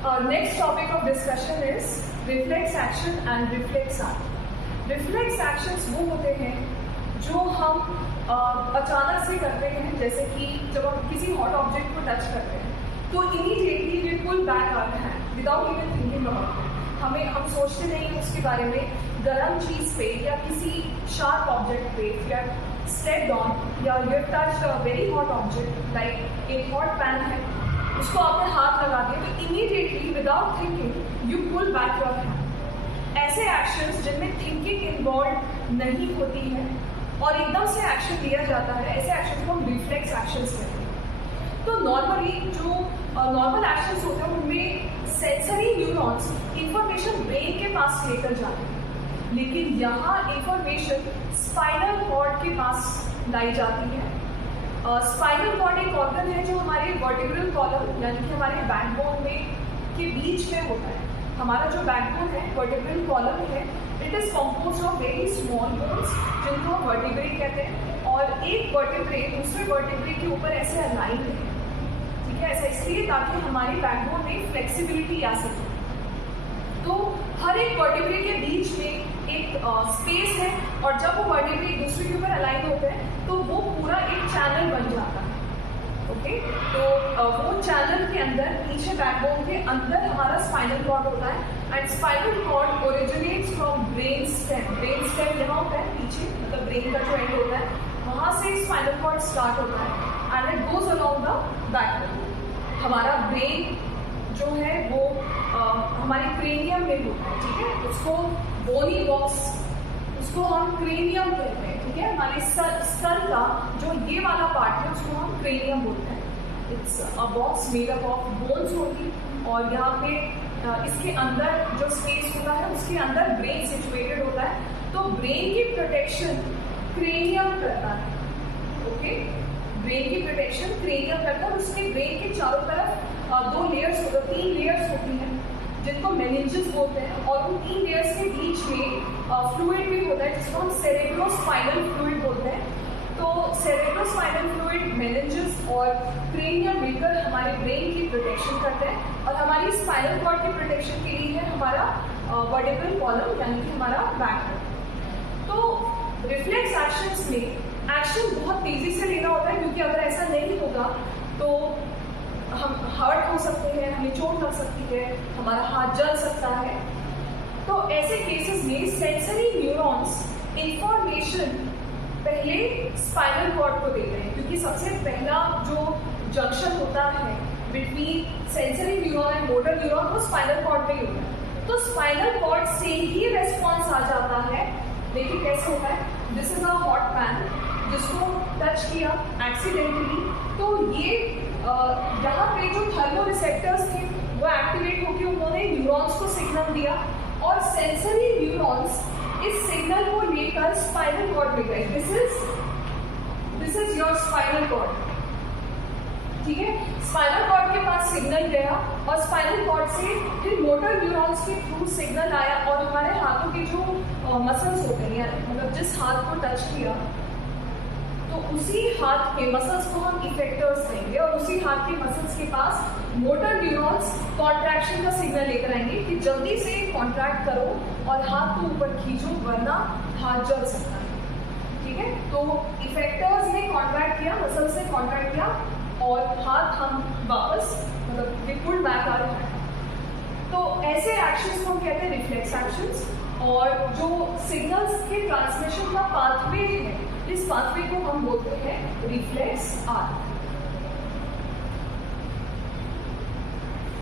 Next topic of discussion is reflex action and reflex art. Reflex actions वो होते हैं जो हम अचानक से करते हैं, जैसे कि जब हम किसी हॉट ऑब्जेक्ट को टच करते हैं तो immediately we pull back our hand without even thinking about it. हम सोचते नहीं हैं उसके बारे में। गर्म चीज पे या किसी शार्प ऑब्जेक्ट पे या स्टेप्ड ऑन या you touch a very hot object like एक हॉट पैन है, उसको आपने हाथ लगा दिया तो immediately without thinking you pull back your hand. ऐसे एक्शंस जिनमें थिंकिंग इन्वॉल्व नहीं होती है और एकदम से एक्शन लिया जाता है, ऐसे एक्शन को हम रिफ्लेक्स एक्शंस कहते हैं। तो नॉर्मली जो नॉर्मल एक्शंस होते हैं उनमें सेंसरी न्यूरॉन्स इंफॉर्मेशन ब्रेन के पास लेकर जाते हैं, लेकिन यहाँ इंफॉर्मेशन स्पाइनल कॉर्ड के पास लाई जाती है। स्पाइनल कॉर्ड एक ऑर्गन है जो हमारे वर्टिब्रल कॉलम यानी कि हमारे बैकबोन में के बीच में होता है। हमारा जो बैकबोन है वर्टिब्रल कॉलम है, it is composed of very small bones जिनको हम वर्टिब्रे कहते हैं, और एक वर्टिब्रे दूसरे वर्टिब्रे के ऊपर ऐसे अलाइन है। ठीक है, ऐसा इसलिए ताकि हमारे बैकबोन में फ्लेक्सिबिलिटी आ सके। तो हर एक वर्टिब्रे के बीच में एक स्पेस है और जब वो वर्टिब्रे एक दूसरे के ऊपर अलाइन होते हैं तो वो पूरा एक चैनल बन जाता है। ओके, तो वो चैनल के अंदर पीछे बैकबोन के अंदर हमारा स्पाइनल कॉर्ड होता है and spinal cord originates from brain stem. Brain stem यहाँ होता है पीछे, मतलब ब्रेन का जो एंड होता है वहां से स्पाइनल कॉर्ड स्टार्ट होता है and it goes along the backbone. हमारा ब्रेन जो है वो हमारे क्रेनियम में होता है। ठीक है, उसको बोनी बॉक्स, उसको हम क्रेनियम कहते हैं। ठीक है, हमारे सर का जो ये वाला पार्ट है उसको हम क्रेनियम बोलते हैं। It's a box made up of bones होगी और यहाँ पे इसके अंदर जो स्पेस होता है उसके अंदर ब्रेन सिचुएटेड होता है। तो ब्रेन की प्रोटेक्शन क्रेनियम करता है। ओके, ब्रेन की प्रोटेक्शन क्रेनियम करता है। उसके ब्रेन के चारों तरफ दो लेयर्स होते हैं, 3 लेयर्स होती हैं जिनको मेनिंजेस बोलते हैं, और उन 3 लेयर्स के बीच में फ्लूइड भी होता है जिसको हम सेरेब्रोस्पाइनल फ्लूइड बोलते हैं। तो सेरेब्रोस्पाइनल फ्लूइड, मेनिंजेस और क्रेनियम मिलकर हमारे ब्रेन की प्रोटेक्शन करते हैं और हमारी स्पाइनल कॉर्ड की प्रोटेक्शन के लिए है हमारा वर्टिब्रल कॉलम यानी कि हमारा बैकबोन। तो रिफ्लेक्स एक्शंस में एक्शन बहुत तेजी से लेना होता है, क्योंकि अगर ऐसा नहीं होगा तो हम हर्ट हो सकते हैं, हमें चोट लग सकती है, हमारा हाथ जल सकता है। तो ऐसे केसेस में सेंसरी न्यूरॉन्स इंफॉर्मेशन पहले स्पाइनल कॉर्ड को देते हैं, क्योंकि सबसे पहला जो जंक्शन होता है between sensory neuron and motor neuron वो स्पाइनल कॉर्ड में ही होता है। तो स्पाइनल कॉर्ड से ही रेस्पॉन्स आ जाता है। देखिए कैसे होता है। This is a hot pan जिसको टच किया एक्सीडेंटली, तो ये यहाँ पे जो थर्मो रिसेप्टर्स थे वो एक्टिवेट होकर उन्होंने न्यूरॉन्स को सिग्नल दिया और सेंसरी न्यूरॉन्स इस सिग्नल को लेकर स्पाइनल कॉर्ड में गए। This is your spinal cord. ठीक है, स्पाइनल कॉर्ड के पास सिग्नल गया और स्पाइनल कॉर्ड से फिर मोटर न्यूरॉन्स के थ्रू सिग्नल आया और हमारे हाथों के जो मसल्स होते हैं, मतलब जिस हाथ को टच किया तो उसी हाथ के मसल्स को हम इफेक्टर्स देंगे और उसी हाथ के मसल्स के पास मोटर न्यूरॉन्स कॉन्ट्रैक्शन का सिग्नल लेकर आएंगे कि जल्दी से कॉन्ट्रैक्ट करो और हाथ को ऊपर खींचो वरना हाथ जल सकता है। ठीक है, तो इफेक्टर्स ने कॉन्ट्रैक्ट किया, मसल्स ने कॉन्ट्रैक्ट किया और हाथ हम वापस मतलब we pulled back our hand. तो ऐसे एक्शंस को हम कहते हैं रिफ्लेक्स एक्शंस। और जो सिग्नल्स के ट्रांसमिशन का पाथवे है, इस पाथवे को हम बोलते हैं रिफ्लेक्स आर्क।